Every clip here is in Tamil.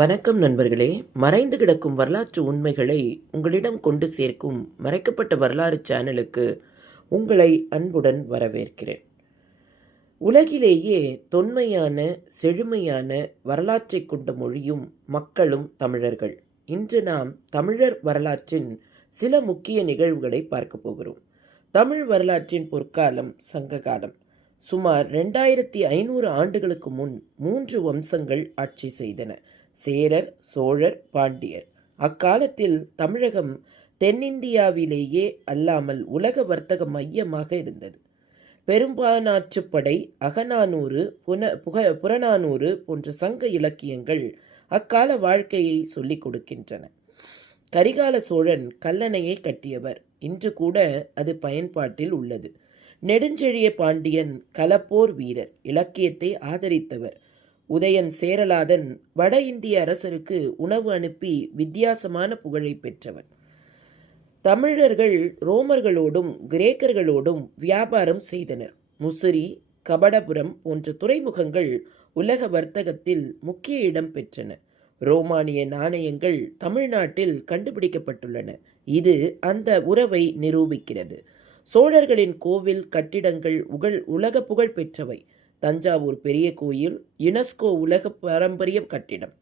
வணக்கம் நண்பர்களே. மறைந்து கிடக்கும் வரலாற்று உண்மைகளை உங்களிடம் கொண்டு சேர்க்கும் மறைக்கப்பட்ட வரலாறு சேனலுக்கு உங்களை அன்புடன் வரவேற்கிறேன். உலகிலேயே தொன்மையான செழுமையான வரலாற்றை கொண்ட மொழியும் மக்களும் தமிழர்கள். இன்று நாம் தமிழர் வரலாற்றின் சில முக்கிய நிகழ்வுகளை பார்க்க போகிறோம். தமிழ் வரலாற்றின் பொற்காலம் சங்ககாலம். சுமார் ரெண்டாயிரத்தி ஐநூறு ஆண்டுகளுக்கு முன் மூன்று வம்சங்கள் ஆட்சி செய்தன. சேரர் சோழர் பாண்டியர். அக்காலத்தில் தமிழகம் தென்னிந்தியாவிலேயே அல்லாமல் உலக வர்த்தக மையமாக இருந்தது. பெரும்பானாற்றுப்படை அகநானூறு புன புக புறநானூறு போன்ற சங்க இலக்கியங்கள் அக்கால வாழ்க்கையை சொல்லிக் கொடுக்கின்றன. கரிகால சோழன் கல்லணையை கட்டியவர். இன்று கூட அது பயன்பாட்டில் உள்ளது. நெடுஞ்செழிய பாண்டியன் கலப்போர் வீரர். இலக்கியத்தை ஆதரித்தவர். உதயன் சேரலாதன் வட இந்திய அரசருக்கு உணவு அனுப்பி வித்தியாசமான புகழை பெற்றவர் தமிழர்கள் ரோமர்களோடும் கிரேக்கர்களோடும் வியாபாரம் செய்தனர். முசிறி கபடபுரம் போன்ற துறைமுகங்கள் உலக வர்த்தகத்தில் முக்கிய இடம் பெற்றன. ரோமானிய நாணயங்கள் தமிழ்நாட்டில் கண்டுபிடிக்கப்பட்டுள்ளன. இது அந்த உறவை நிரூபிக்கிறது. சோழர்களின் கோவில் கட்டிடங்கள் உகழ் உலக புகழ் பெற்றவை. தஞ்சாவூர் பெரிய கோயில் யுனெஸ்கோ உலக பாரம்பரிய கட்டிடம்.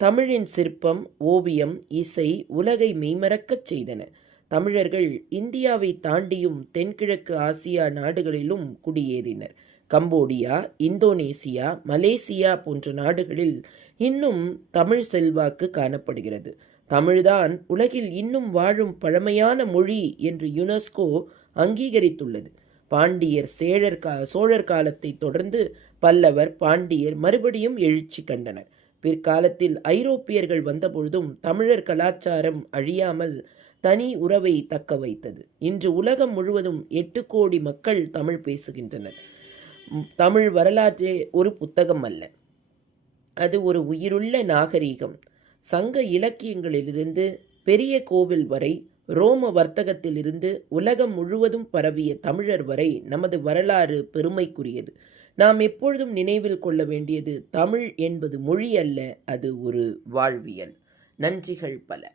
தமிழின் சிற்பம் ஓவியம் இசை உலகை மெய்மறக்கச் செய்தன. தமிழர்கள் இந்தியாவை தாண்டியும் தென்கிழக்கு ஆசியா நாடுகளிலும் குடியேறினர். கம்போடியா இந்தோனேசியா மலேசியா போன்ற நாடுகளில் இன்னும் தமிழ் செல்வாக்கு காணப்படுகிறது. தமிழ்தான் உலகில் இன்னும் வாழும் பழமையான மொழி என்று யுனெஸ்கோ அங்கீகரித்துள்ளது. பாண்டியர் சேழர் கா சோழர் காலத்தை தொடர்ந்து பல்லவர் பாண்டியர் மறுபடியும் எழுச்சி கண்டனர். பிற்காலத்தில் ஐரோப்பியர்கள் வந்தபொழுதும் தமிழர் கலாச்சாரம் அழியாமல் தனி உறவை தக்க வைத்தது. இன்று உலகம் முழுவதும் எட்டு கோடி மக்கள் தமிழ் பேசுகின்றனர். தமிழ் வரலாற்றே ஒரு புத்தகம் அல்ல. அது ஒரு உயிருள்ள நாகரீகம். சங்க இலக்கியங்களிலிருந்து பெரிய கோவில் வரை ரோம வர்த்தகத்திலிருந்து உலகம் முழுவதும் பரவிய தமிழர் வரை நமது வரலாறு பெருமைக்குரியது. நாம் எப்பொழுதும் நினைவில் கொள்ள வேண்டியது தமிழ் என்பது மொழி அல்ல அது ஒரு வாழ்வியல். நன்றிகள் பல.